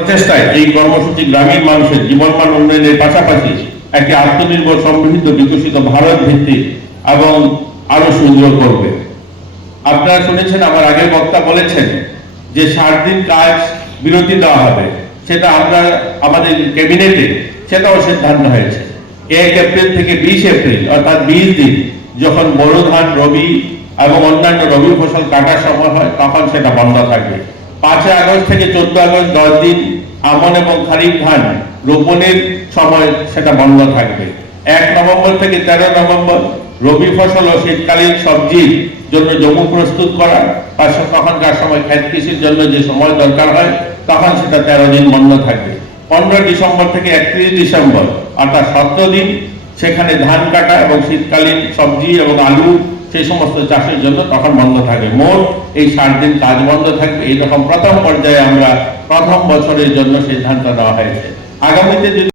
প্রচেষ্টায় এই কর্মসূচি গ্রামীণ মানুষের জীবনমান উন্নয়নের পাশাপাশি একটি আত্মনির্ভর সমৃদ্ধ বিকশিত ভারত ভিত্তিক এবং আরো সুন্দর করবে। আপনারা শুনেছেন, আমার আগের বক্তা বলেছেন যে 60 দিন কাজ বিরতি দেওয়া হবে, সেটা আমরা আমাদের ক্যাবিনেটে সেটাও সিদ্ধান্ত হয়েছে। 1 এপ্রিল থেকে 20 এপ্রিল অর্থাৎ 20 দিন যখন বোরো ধান, রবি এবং অন্যান্য রবি ফসল কাটার সময় হয় তখন সেটা বন্ধ থাকবে। 5 আগস্ট থেকে 14 আগস্ট 10 দিন আমন এবং খারিফ ধান রোপণের সময় সেটা বন্ধ থাকবে। 1 নভেম্বর থেকে 13 নভেম্বর রবি ফসল ও শীতকালীন সবজির জন্য জমি প্রস্তুত করা, তখনকার সময় ক্ষেত কৃষির জন্য যে সময় দরকার হয় তখন সেটা 13 দিন বন্ধ থাকবে। 15 ডিসেম্বর থেকে 31 ডিসেম্বর অর্থাৎ 17 দিন সেখানে ধান কাটা এবং শীতকালীন সবজি এবং আলু সেই সমস্ত চাষের জন্য তখন বন্ধ থাকবে। মোট এই 60 দিন কাজ বন্ধ থাকবে। এইরকম প্রথম পর্যায়ে আমরা প্রথম বছরের জন্য সিদ্ধান্ত নেওয়া হয়েছে। আগামীতে যদি